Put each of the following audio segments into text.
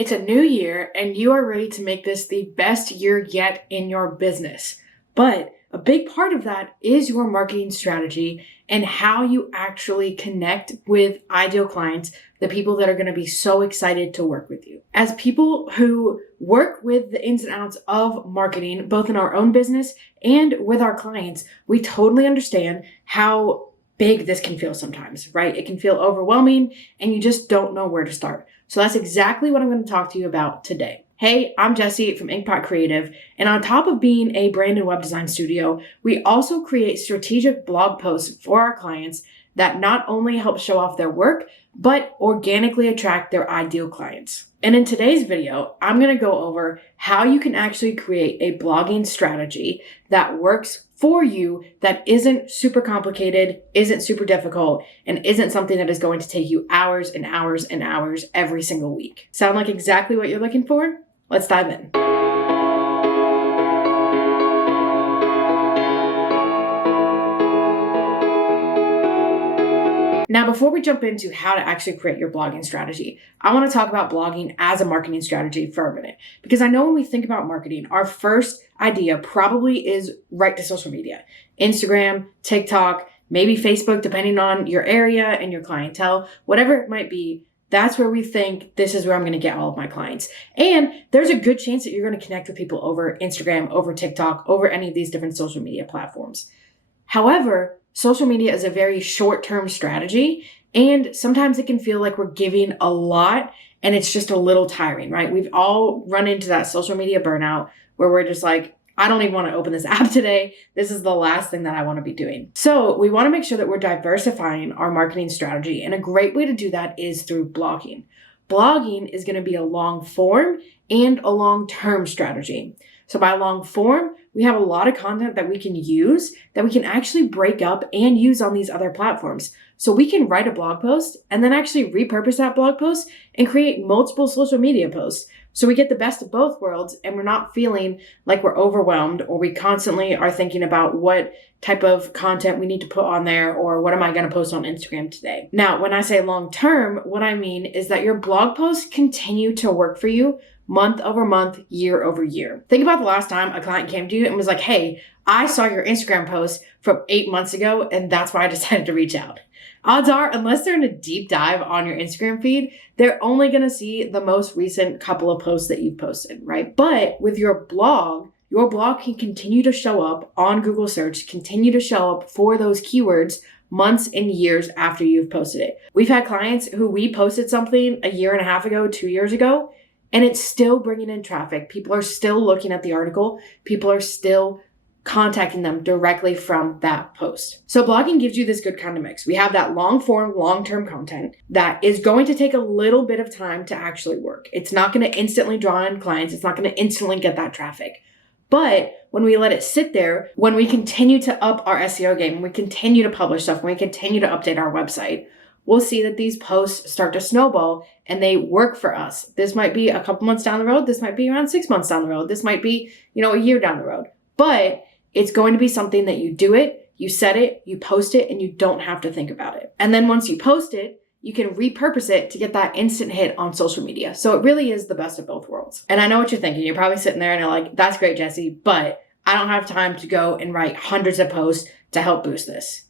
It's a new year and you are ready to make this the best year yet in your business. But a big part of that is your marketing strategy and how you actually connect with ideal clients, the people that are going to be so excited to work with you. As people who work with the ins and outs of marketing, both in our own business and with our clients, we totally understand how big this can feel sometimes, right? It can feel overwhelming and you just don't know where to start. So that's exactly what I'm going to talk to you about today. Hey, I'm Jessie from Inkpot Creative, and on top of being a brand and web design studio, we also create strategic blog posts for our clients that not only help show off their work, but organically attract their ideal clients. And in today's video, I'm going to go over how you can actually create a blogging strategy that works for you, that isn't super complicated, isn't super difficult, and isn't something that is going to take you hours and hours and hours every single week. Sound like exactly what you're looking for? Let's dive in. Now, before we jump into how to actually create your blogging strategy, I want to talk about blogging as a marketing strategy for a minute. Because I know when we think about marketing, our first idea probably is right to social media. Instagram, TikTok, maybe Facebook, depending on your area and your clientele, whatever it might be. That's where we think this is where I'm going to get all of my clients. And there's a good chance that you're going to connect with people over Instagram, over TikTok, over any of these different social media platforms. However, social media is a very short-term strategy, and sometimes it can feel like we're giving a lot and it's just a little tiring, right? We've all run into that social media burnout where we're just like, I don't even want to open this app today. This is the last thing that I want to be doing. So we want to make sure that we're diversifying our marketing strategy. And a great way to do that is through blogging. Blogging is going to be a long form and a long-term strategy. So by long form, we have a lot of content that we can use that we can actually break up and use on these other platforms. So we can write a blog post and then actually repurpose that blog post and create multiple social media posts. So we get the best of both worlds and we're not feeling like we're overwhelmed or we constantly are thinking about what type of content we need to put on there or what am I going to post on Instagram today. Now, when I say long term, what I mean is that your blog posts continue to work for you month over month, year over year. Think about the last time a client came to you and was like, hey, I saw your Instagram post from 8 months ago and that's why I decided to reach out. Odds are, unless they're in a deep dive on your Instagram feed, they're only going to see the most recent couple of posts that you've posted, right? But with your blog can continue to show up on Google search, continue to show up for those keywords months and years after you've posted it. We've had clients who we posted something a year and a half ago, 2 years ago, and it's still bringing in traffic. People are still looking at the article. People are still contacting them directly from that post. So blogging gives you this good kind of mix. We have that long form, long-term content that is going to take a little bit of time to actually work. It's not going to instantly draw in clients. It's not going to instantly get that traffic. But when we let it sit there, when we continue to up our SEO game, when we continue to publish stuff, when we continue to update our website, we'll see that these posts start to snowball and they work for us. This might be a couple months down the road. This might be around 6 months down the road. This might be, a year down the road. But it's going to be something that you do it, you set it, you post it, and you don't have to think about it. And then once you post it, you can repurpose it to get that instant hit on social media. So it really is the best of both worlds. And I know what you're thinking. You're probably sitting there and you're like, that's great, Jessie, but I don't have time to go and write hundreds of posts to help boost this.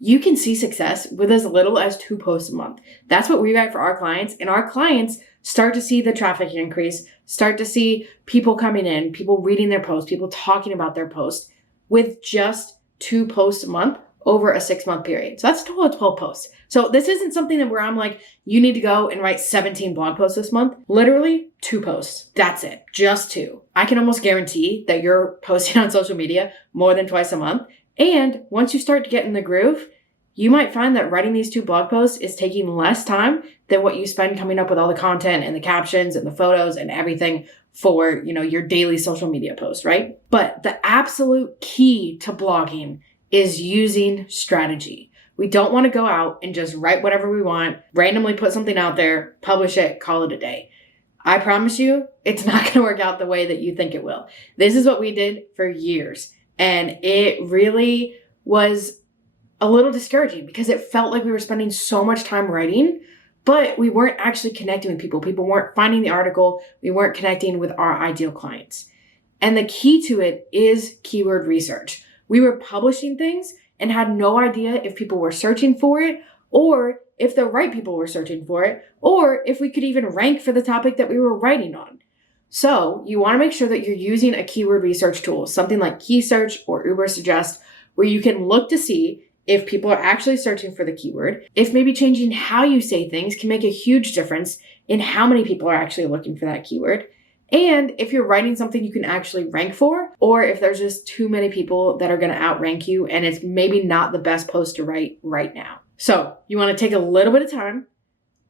You can see success with as little as 2 posts a month. That's what we write for our clients, and our clients start to see the traffic increase, start to see people coming in, people reading their posts, people talking about their posts with just 2 posts a month over a 6-month period. So that's a total of 12 posts. So this isn't something that where I'm like, you need to go and write 17 blog posts this month. Literally 2 posts. That's it. Just 2. I can almost guarantee that you're posting on social media more than twice a month. And once you start to get in the groove, you might find that writing these 2 blog posts is taking less time than what you spend coming up with all the content and the captions and the photos and everything for, your daily social media posts, right? But the absolute key to blogging is using strategy. We don't want to go out and just write whatever we want, randomly put something out there, publish it, call it a day. I promise you, it's not going to work out the way that you think it will. This is what we did for years. And it really was a little discouraging because it felt like we were spending so much time writing, but we weren't actually connecting with people. People weren't finding the article. We weren't connecting with our ideal clients. And the key to it is keyword research. We were publishing things and had no idea if people were searching for it, or if the right people were searching for it, or if we could even rank for the topic that we were writing on. So you want to make sure that you're using a keyword research tool, something like KeySearch or Ubersuggest, where you can look to see if people are actually searching for the keyword, if maybe changing how you say things can make a huge difference in how many people are actually looking for that keyword, and if you're writing something you can actually rank for, or if there's just too many people that are going to outrank you and it's maybe not the best post to write right now. So you want to take a little bit of time,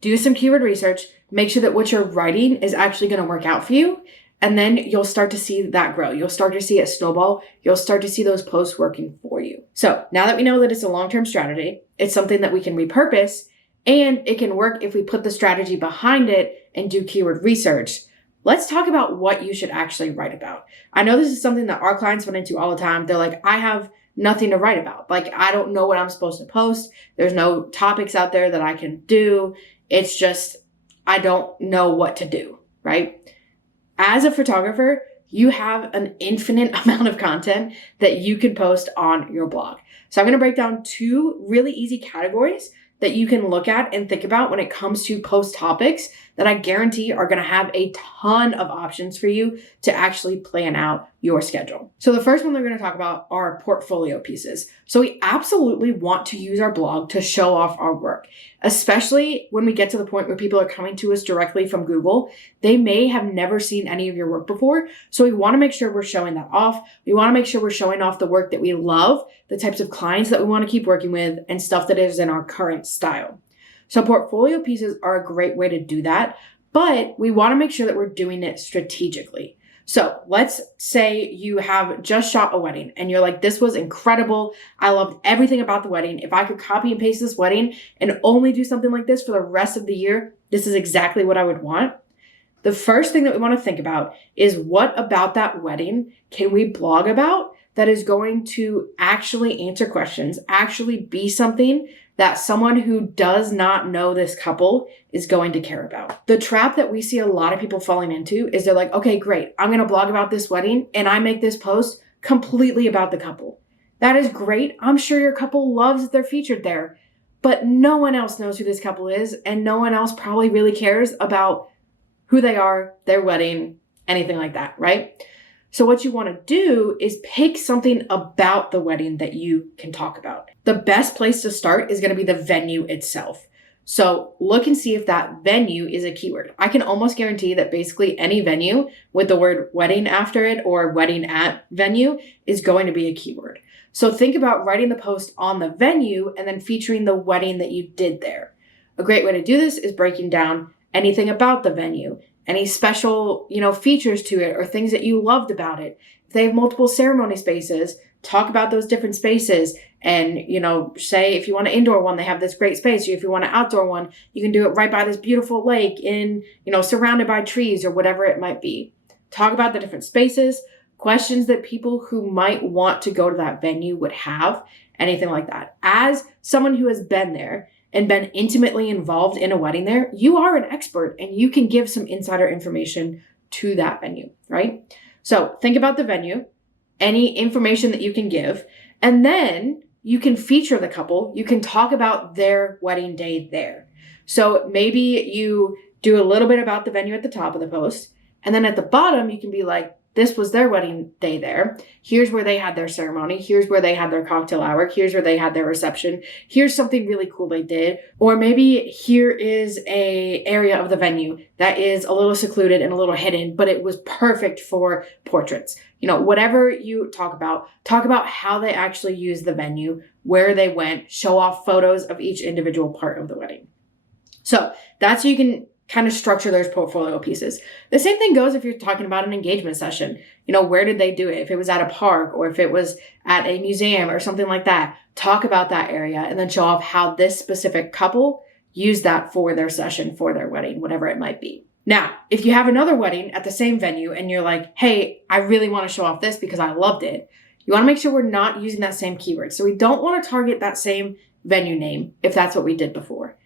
do some keyword research, make sure that what you're writing is actually going to work out for you. And then you'll start to see that grow. You'll start to see it snowball. You'll start to see those posts working for you. So now that we know that it's a long-term strategy, it's something that we can repurpose, and it can work if we put the strategy behind it and do keyword research. Let's talk about what you should actually write about. I know this is something that our clients run into all the time. They're like, I have nothing to write about. Like, I don't know what I'm supposed to post. There's no topics out there that I can do. It's just, I don't know what to do, right? As a photographer, you have an infinite amount of content that you can post on your blog. So I'm going to break down 2 really easy categories that you can look at and think about when it comes to post topics that I guarantee are going to have a ton of options for you to actually plan out your schedule. So the first one we're going to talk about are portfolio pieces. So we absolutely want to use our blog to show off our work, especially when we get to the point where people are coming to us directly from Google. They may have never seen any of your work before. So we want to make sure we're showing that off. We want to make sure we're showing off the work that we love, the types of clients that we want to keep working with, and stuff that is in our current style. So portfolio pieces are a great way to do that, but we want to make sure that we're doing it strategically. So let's say you have just shot a wedding and you're like, this was incredible. I loved everything about the wedding. If I could copy and paste this wedding and only do something like this for the rest of the year, this is exactly what I would want. The first thing that we want to think about is, what about that wedding can we blog about that is going to actually answer questions, actually be something that someone who does not know this couple is going to care about. The trap that we see a lot of people falling into is they're like, okay, great, I'm going to blog about this wedding and I make this post completely about the couple. That is great. I'm sure your couple loves that they're featured there, but no one else knows who this couple is, and no one else probably really cares about who they are, their wedding, anything like that, right? So what you want to do is pick something about the wedding that you can talk about. The best place to start is going to be the venue itself. So look and see if that venue is a keyword. I can almost guarantee that basically any venue with the word wedding after it or wedding at venue is going to be a keyword. So think about writing the post on the venue and then featuring the wedding that you did there. A great way to do this is breaking down anything about the venue, any special, features to it or things that you loved about it. If they have multiple ceremony spaces, talk about those different spaces and, say if you want an indoor one, they have this great space. If you want an outdoor one, you can do it right by this beautiful lake in, surrounded by trees or whatever it might be. Talk about the different spaces, questions that people who might want to go to that venue would have, anything like that. As someone who has been there and been intimately involved in a wedding there, you are an expert and you can give some insider information to that venue, right? So think about the venue, any information that you can give, and then you can feature the couple. You can talk about their wedding day there. So maybe you do a little bit about the venue at the top of the post, and then at the bottom, you can be like, this was their wedding day there. Here's where they had their ceremony. Here's where they had their cocktail hour. Here's where they had their reception. Here's something really cool they did. Or maybe here is a area of the venue that is a little secluded and a little hidden, but it was perfect for portraits. Whatever you talk about how they actually use the venue, where they went, show off photos of each individual part of the wedding. So that's how you can kind of structure those portfolio pieces. The same thing goes if you're talking about an engagement session. Where did they do it? If it was at a park or if it was at a museum or something like that, talk about that area and then show off how this specific couple used that for their session, for their wedding, whatever it might be. Now, if you have another wedding at the same venue and you're like, hey, I really want to show off this because I loved it, you want to make sure we're not using that same keyword. So we don't want to target that same venue name if that's what we did before.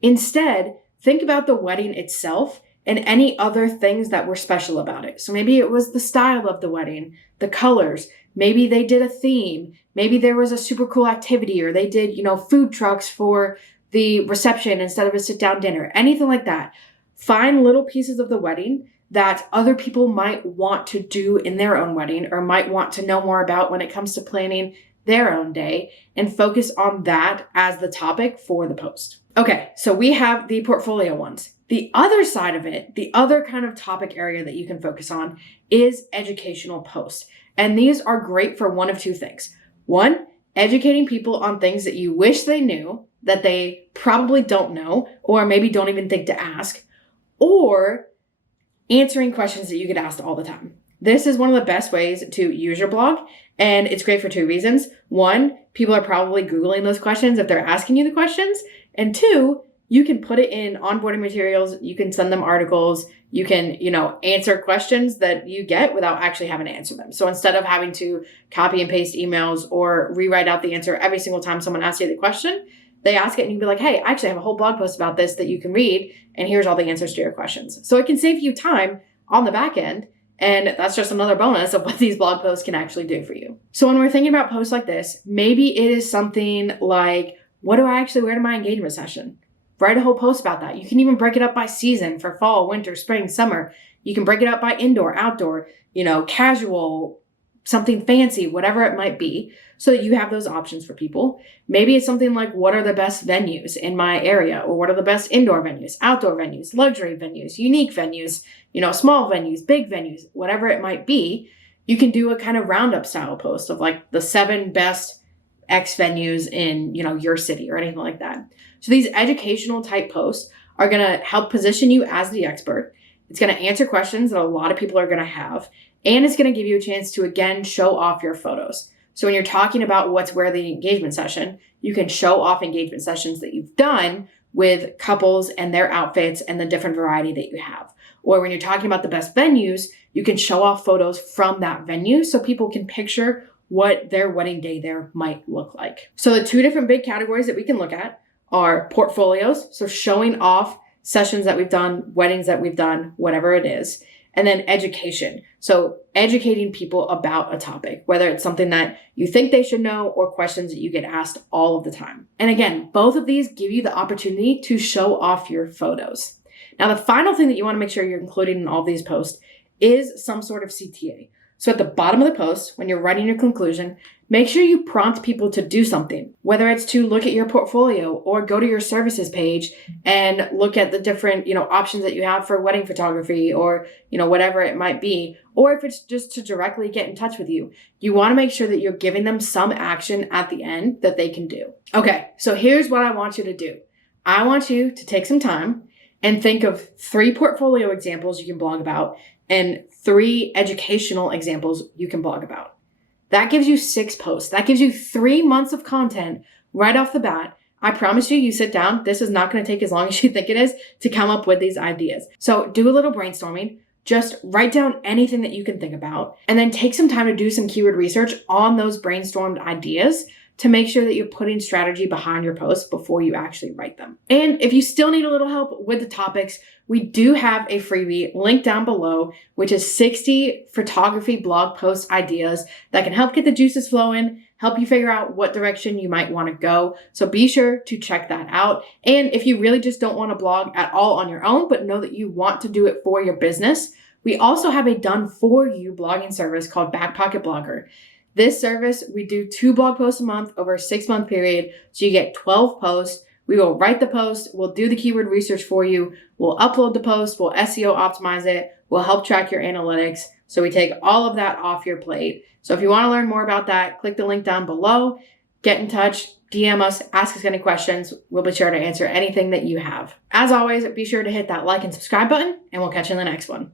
Instead, think about the wedding itself and any other things that were special about it. So maybe it was the style of the wedding, the colors, maybe they did a theme, maybe there was a super cool activity, or they did, food trucks for the reception instead of a sit-down dinner, anything like that. Find little pieces of the wedding that other people might want to do in their own wedding or might want to know more about when it comes to planning their own day, and focus on that as the topic for the post. Okay, so we have the portfolio ones. The other side of it, the other kind of topic area that you can focus on is educational posts. And these are great for one of two things. One, educating people on things that you wish they knew that they probably don't know, or maybe don't even think to ask, or answering questions that you get asked all the time. This is one of the best ways to use your blog, and it's great for two reasons. One, people are probably Googling those questions if they're asking you the questions. And two, you can put it in onboarding materials. You can send them articles. You can, answer questions that you get without actually having to answer them. So instead of having to copy and paste emails or rewrite out the answer every single time someone asks you the question, they ask it and you'd be like, hey, I actually have a whole blog post about this that you can read, and here's all the answers to your questions. So it can save you time on the back end. And that's just another bonus of what these blog posts can actually do for you. So when we're thinking about posts like this, maybe it is something like, what do I actually wear to my engagement session? Write a whole post about that. You can even break it up by season for fall, winter, spring, summer. You can break it up by indoor, outdoor, casual, something fancy, whatever it might be, so that you have those options for people. Maybe it's something like, what are the best venues in my area? Or what are the best indoor venues, outdoor venues, luxury venues, unique venues, small venues, big venues, whatever it might be. You can do a kind of roundup style post of like the 7 best X venues in, your city or anything like that. So these educational type posts are going to help position you as the expert. It's going to answer questions that a lot of people are going to have. And it's going to give you a chance to, again, show off your photos. So when you're talking about what's where the engagement session, you can show off engagement sessions that you've done with couples and their outfits and the different variety that you have. Or when you're talking about the best venues, you can show off photos from that venue so people can picture what their wedding day there might look like. So the 2 different big categories that we can look at are portfolios, so showing off sessions that we've done, weddings that we've done, whatever it is. And then education. So educating people about a topic, whether it's something that you think they should know or questions that you get asked all of the time. And again, both of these give you the opportunity to show off your photos. Now, the final thing that you want to make sure you're including in all of these posts is some sort of CTA. So at the bottom of the post, when you're writing your conclusion, make sure you prompt people to do something, whether it's to look at your portfolio or go to your services page and look at the different, options that you have for wedding photography or, whatever it might be, or if it's just to directly get in touch with you. You want to make sure that you're giving them some action at the end that they can do. Okay, so here's what I want you to do. I want you to take some time and think of 3 portfolio examples you can blog about and 3 educational examples you can blog about. That gives you 6 posts. That gives you 3 months of content right off the bat. I promise you sit down. This is not going to take as long as you think it is to come up with these ideas. So do a little brainstorming. Just write down anything that you can think about, and then take some time to do some keyword research on those brainstormed ideas to make sure that you're putting strategy behind your posts before you actually write them. And if you still need a little help with the topics, we do have a freebie linked down below, which is 60 photography blog post ideas that can help get the juices flowing, help you figure out what direction you might want to go. So be sure to check that out. And if you really just don't want to blog at all on your own, but know that you want to do it for your business, we also have a done for you blogging service called Back Pocket Blogger. This service, we do 2 blog posts a month over a 6-month period. So you get 12 posts. We will write the post. We'll do the keyword research for you. We'll upload the post. We'll SEO optimize it. We'll help track your analytics. So we take all of that off your plate. So if you want to learn more about that, click the link down below. Get in touch. DM us. Ask us any questions. We'll be sure to answer anything that you have. As always, be sure to hit that like and subscribe button, and we'll catch you in the next one.